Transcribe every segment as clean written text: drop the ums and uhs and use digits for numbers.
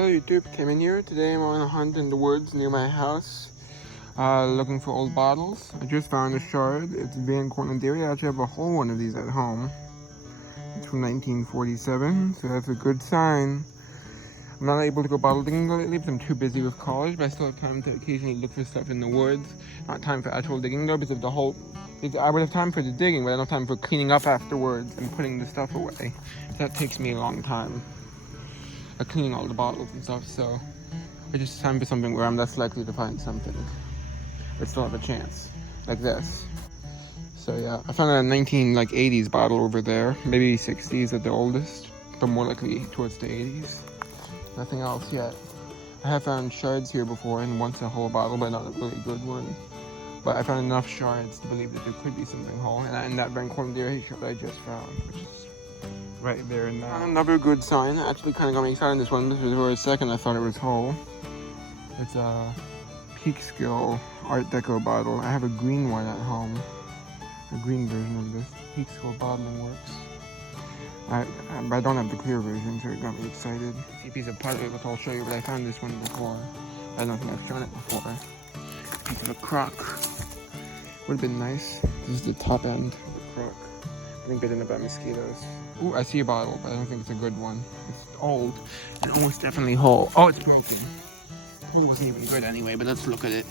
Hello YouTube, came in here. Today I'm on a hunt in the woods near my house, looking for old bottles. I just found a shard. It's Van Cortlandt Dairy. I actually have a whole one of these at home. It's from 1947, so that's a good sign. I'm not able to go bottle digging lately because I'm too busy with college, but I still have time to occasionally look for stuff in the woods. Not time for actual digging though, because I would have time for the digging, but I don't have time for cleaning up afterwards and putting the stuff away. That takes me a long time. Cleaning all the bottles and stuff, so it's just time for something where I'm less likely to find something but still have a chance, like this. So yeah, I found a 1980s bottle over there, maybe 60s at the oldest, but more likely towards the 80s. Nothing else yet. I have found shards here before, and once a whole bottle, but not a really good one. But I found enough shards to believe that there could be something whole, and that Van Cortlandt Dairy shard I just found, which is right there now. Another good sign. Actually kind of got me excited on this one because for a second I thought it was whole. It's a Peekskill Art Deco bottle. I have a green one at home. A green version of this. Peekskill Bottling Works. I don't have the clear version, so it got me excited. A piece of pottery, which I'll show you, but I found this one before. I don't think I've shown it before. A piece of a crock. Would have been nice. This is the top end of the crock. I think bitten by mosquitoes. Ooh, I see a bottle, but I don't think it's a good one. It's old and almost definitely whole. Oh, it's broken. Whole wasn't even good anyway, but let's look at it.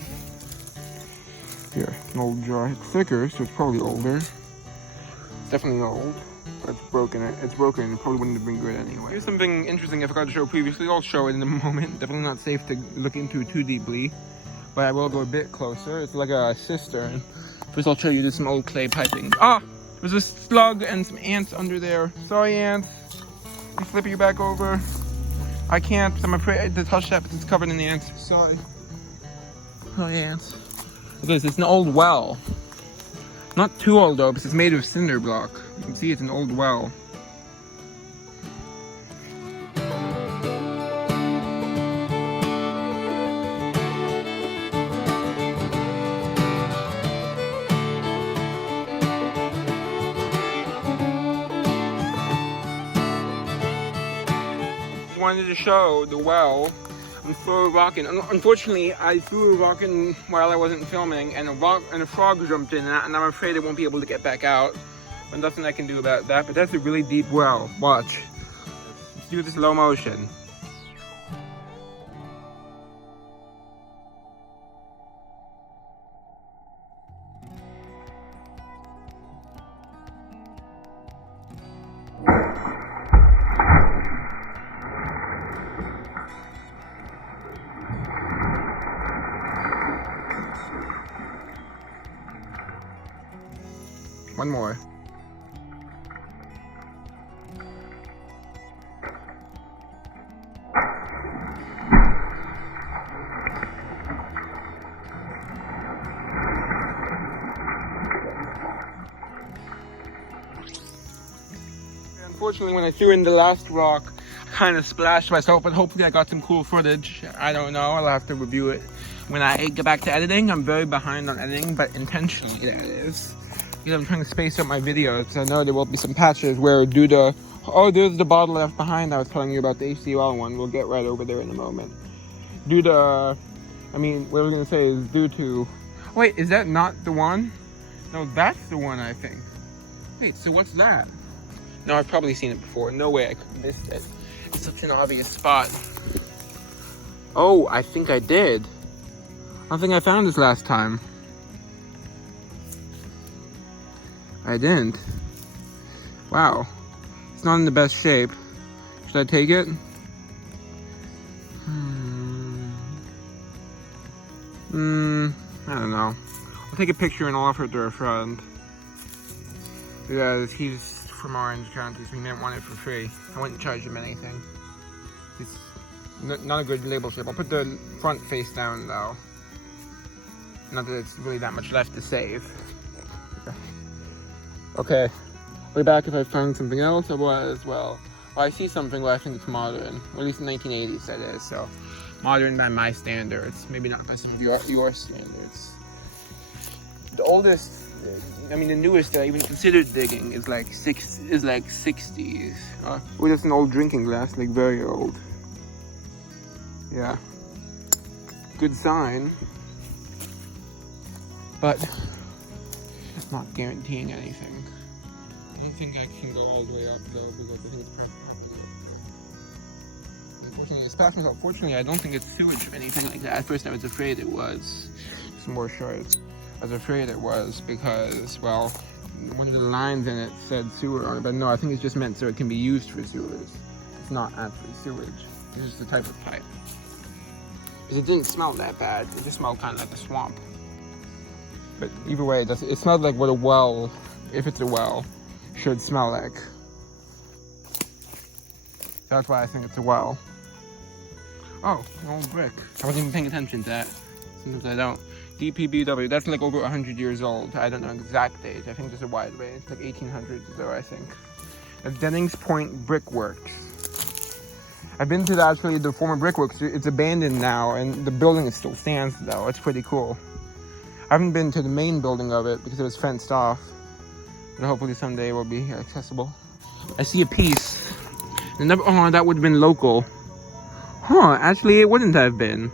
Here, an old jar. It's thicker, so it's probably older. It's definitely old, but it's broken. It's broken. It probably wouldn't have been good anyway. Here's something interesting I forgot to show previously. I'll show it in a moment. Definitely not safe to look into too deeply, but I will go a bit closer. It's like a cistern. First, I'll show you this some old clay piping. Ah! There's a slug and some ants under there. Sorry, ants. Let me flip you back over. I can't. I'm afraid to touch that because it's covered in ants. Sorry. Sorry, ants. Look at this. It's an old well. Not too old though, because it's made of cinder block. You can see it's an old well. Wanted to show the well and throw a rock in. Unfortunately, I threw a rock in while I wasn't filming, and a frog jumped in, and I'm afraid it won't be able to get back out. But nothing I can do about that. But that's a really deep well. Watch. Let's do this slow motion. One more. Unfortunately, when I threw in the last rock, I kind of splashed myself, but hopefully I got some cool footage. I don't know. I'll have to review it when I get back to editing. I'm very behind on editing, but intentionally that is. Because I'm trying to space out my videos. I know there will be some patches where due to... Oh, there's the bottle left behind I was telling you about, the HCL one. We'll get right over there in a moment. Due to... I mean, what I was going to say is due to... Wait, is that not the one? No, that's the one, I think. Wait, so what's that? No, I've probably seen it before. No way I could have missed it. It's such an obvious spot. Oh, I think I did. I think I found this last time. I didn't. Wow. It's not in the best shape. Should I take it? I don't know. I'll take a picture and I'll offer it to a friend. Yeah, he's from Orange County, so he didn't want it for free. I wouldn't charge him anything. It's not a good label shape. I'll put the front face down though. Not that it's really that much left to save. Okay, I'll be back if I find something else as well. Oh, I see something where I think it's modern, or at least in the 1980s that is, so modern by my standards, maybe not by some of your standards. The oldest, I mean the newest that I even considered digging is like 60s. Oh, that's an old drinking glass, like very old. Yeah. Good sign. But not guaranteeing anything. I don't think I can go all the way up though because I think it's pretty popular. Unfortunately, it's passing up. Fortunately, I don't think it's sewage or anything like that. At first, I was afraid it was. Some more shards. I was afraid it was because, well, one of the lines in it said sewer on it, but no, I think it's just meant so it can be used for sewers. It's not actually sewage. It's just a type of pipe. Because it didn't smell that bad. It just smelled kind of like a swamp. But either way, it smelled like what a well, if it's a well, should smell like. That's why I think it's a well. Oh, an old brick. I wasn't even paying attention to that. Sometimes I don't. DPBW, that's like over 100 years old. I don't know exact date. I think there's a wide range, like 1800s though, I think. That's Dennings Point Brickworks. I've been to actually the former brickworks. It's abandoned now, and the building still stands though. It's pretty cool. I haven't been to the main building of it because it was fenced off. But hopefully someday it will be accessible. I see a piece. Oh, that would have been local. Huh, actually it wouldn't have been.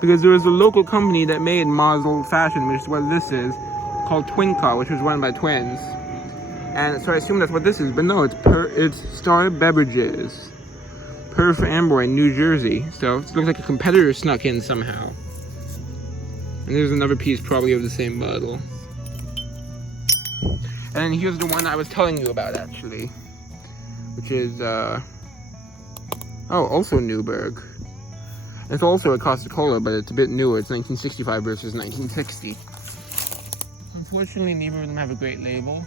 Because there was a local company that made Mazel Fashion, which is what this is, called Twinca, which was run by twins. And so I assume that's what this is, but no, it's Star Beverages. Perth Amboy, New Jersey. So it looks like a competitor snuck in somehow. And there's another piece probably of the same bottle. And then here's the one I was telling you about actually. Which is, also Newburgh. It's also a Costa Cola, but it's a bit newer. It's 1965 versus 1960. Unfortunately, neither of them have a great label.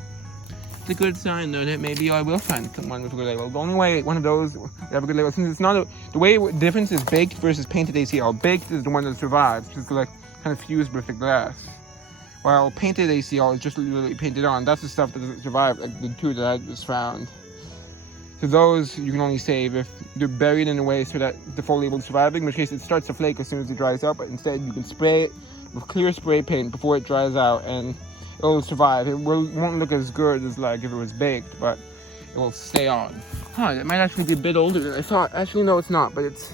It's a good sign, though, that maybe I will find one with a good label. The only way one of those would have a good label, since it's not the way the difference is baked versus painted ACL. Baked is the one that survives, just like kind of fused with the glass. While painted ACL is just literally painted on. That's the stuff that doesn't survive, like the two that I just found. So those you can only save if they're buried in a way so that the full label is surviving, in which case it starts to flake as soon as it dries up, but instead you can spray it with clear spray paint before it dries out and it'll survive. It won't look as good as like if it was baked, but it will stay on. Huh, it might actually be a bit older than I thought. Actually, no, it's not, but it's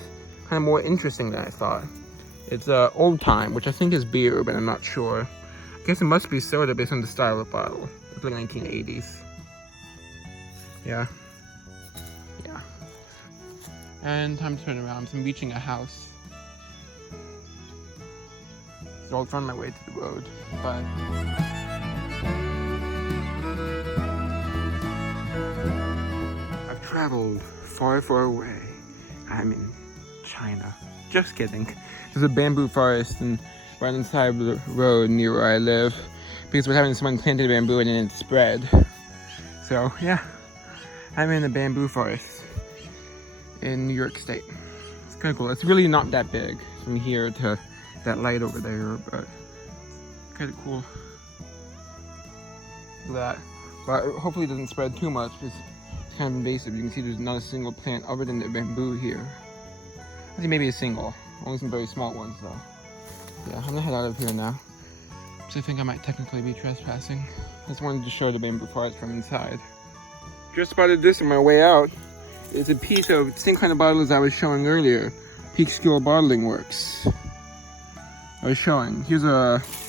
kind of more interesting than I thought. It's Old Time, which I think is beer, but I'm not sure. I guess it must be soda based on the style of bottle. It's like 1980s. Yeah. And time to turn around. So I'm reaching a house. So I'll find my way to the road. But I've traveled far, far away. I'm in China. Just kidding. There's a bamboo forest and right inside the road near where I live. Because we're having someone planted bamboo and then it spread. So yeah, I'm in a bamboo forest in New York State. It's kind of cool. It's really not that big from here to that light over there, but kind of cool. That, but hopefully it doesn't spread too much because it's kind of invasive. You can see there's not a single plant other than the bamboo here. I think maybe a single, only some very small ones though. Yeah, I'm gonna head out of here now. So I think I might technically be trespassing. I just wanted to show the bamboo forest from inside. Just spotted this on my way out. It's a piece of the same kind of bottle as I was showing earlier. Peekskill Bottling Works. I was showing. It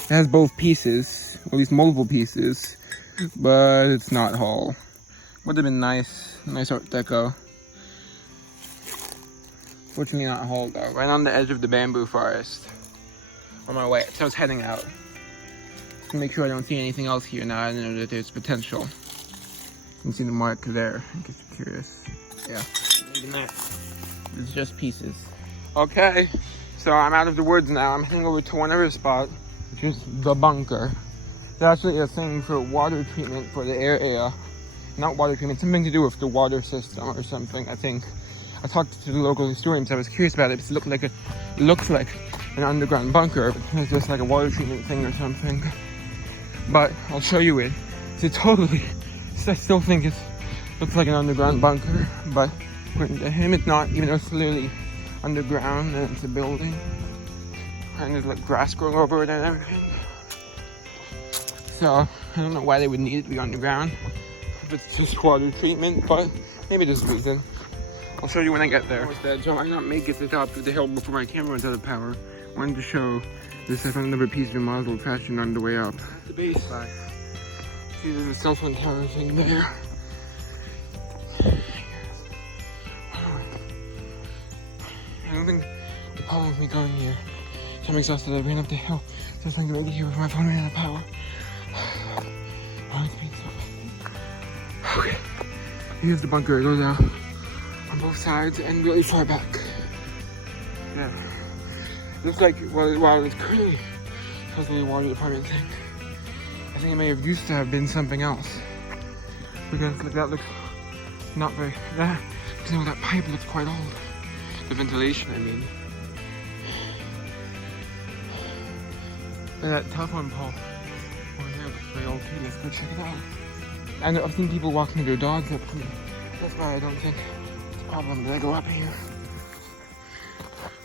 has both pieces, or at least multiple pieces, but it's not whole. Would have been nice art deco. Fortunately not whole though. Right on the edge of the bamboo forest. On my way, so I was heading out. Just to make sure I don't see anything else here now. I know that there's potential. You can see the mark there, in case you're curious. Yeah, even that. It's just pieces. Okay, so I'm out of the woods now. I'm heading over to one other spot, which is the bunker. It's actually a thing for water treatment for the area. Not water treatment, something to do with the water system or something, I think. I talked to the local historians. I was curious about it because it looks like an underground bunker, but it's just like a water treatment thing or something. But I'll show you it. I still think it looks like an underground bunker, but according to him, it's not, even though it's clearly underground and it's a building. And there's like grass growing over it and everything. So I don't know why they would need it to be underground if it's just water treatment, but maybe there's a reason. I'll show you when I get there. So I might not make it to the top of the hill before my camera runs out of power. Wanted to show this. I found another piece of Mazel fashion on the way up. The base. Bye. See, there's a cell phone tower thing there. I don't think the problem with me going here. So I'm exhausted. I ran up the hill. Just trying to get ready here before my phone ran out of power. Oh, it's been so bad. Okay. Here's the bunker. It goes out on both sides and really far back. Yeah. Looks like, while it's currently supposedly a water department thing, I think it may have used to have been something else. Because like that looks not very, you know, that pipe looks quite old. The ventilation, I mean. And that telephone pole over there looks very old too. Let's go check it out. And I've seen people walking their dogs up here. That's why I don't think it's a problem that I go up here.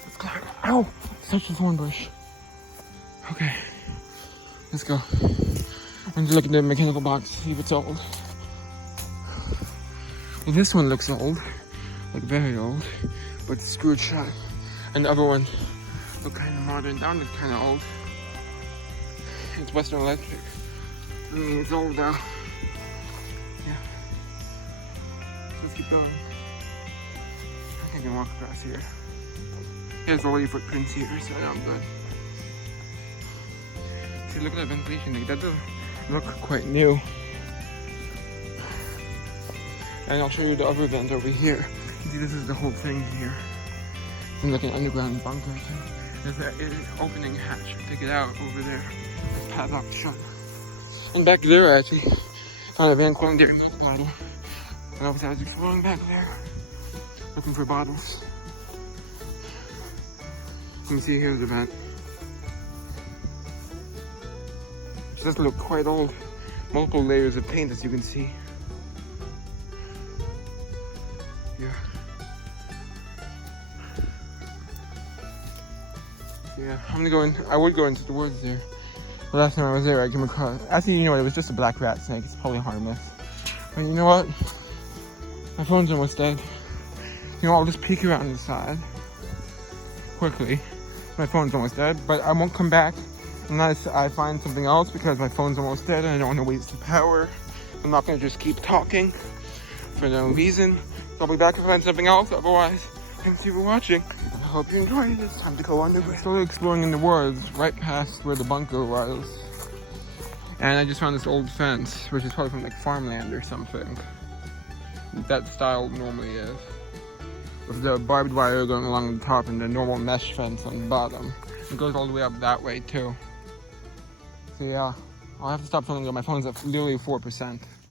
Let's go. Ow! Such a thorn bush. Okay. Let's go. I'm going to look at the mechanical box, see if it's old. Well, this one looks old. Like very old. But it's screwed shut. And the other one look kind of modern. That one looks kind of old. It's Western Electric. I mean, it's old though. Yeah. Let's keep going. I think I can walk across here. There's already footprints here, so I'm good. See, look at that ventilation. Like, that does look quite new. And I'll show you the other vent over here. See, this is the whole thing here. It's like an underground bunker thing. There's an opening hatch to get out over there. Padlocked shut. And back there, I actually found a Van Cortlandt Dairy milk bottle. And I was exploring back there, looking for bottles. You can see here's the vent. It does look quite old. Multiple layers of paint, as you can see. Yeah. Yeah, I'm gonna go in. I would go into the woods there. But last time I was there, I came across. Actually, you know what? It was just a black rat snake. It's probably harmless. But you know what? My phone's almost dead. You know, I'll just peek around the side quickly. My phone's almost dead, but I won't come back unless I find something else because my phone's almost dead and I don't want to waste the power. I'm not going to just keep talking for no reason. I'll be back if I find something else. Otherwise, thanks you for watching. I hope you enjoyed. It's time to go on the way. Still exploring in the woods right past where the bunker was. And I just found this old fence, which is probably from like farmland or something. That style normally is. With the barbed wire going along the top and the normal mesh fence on the bottom. It goes all the way up that way too. So yeah, I'll have to stop filming. My phone's at literally 4%.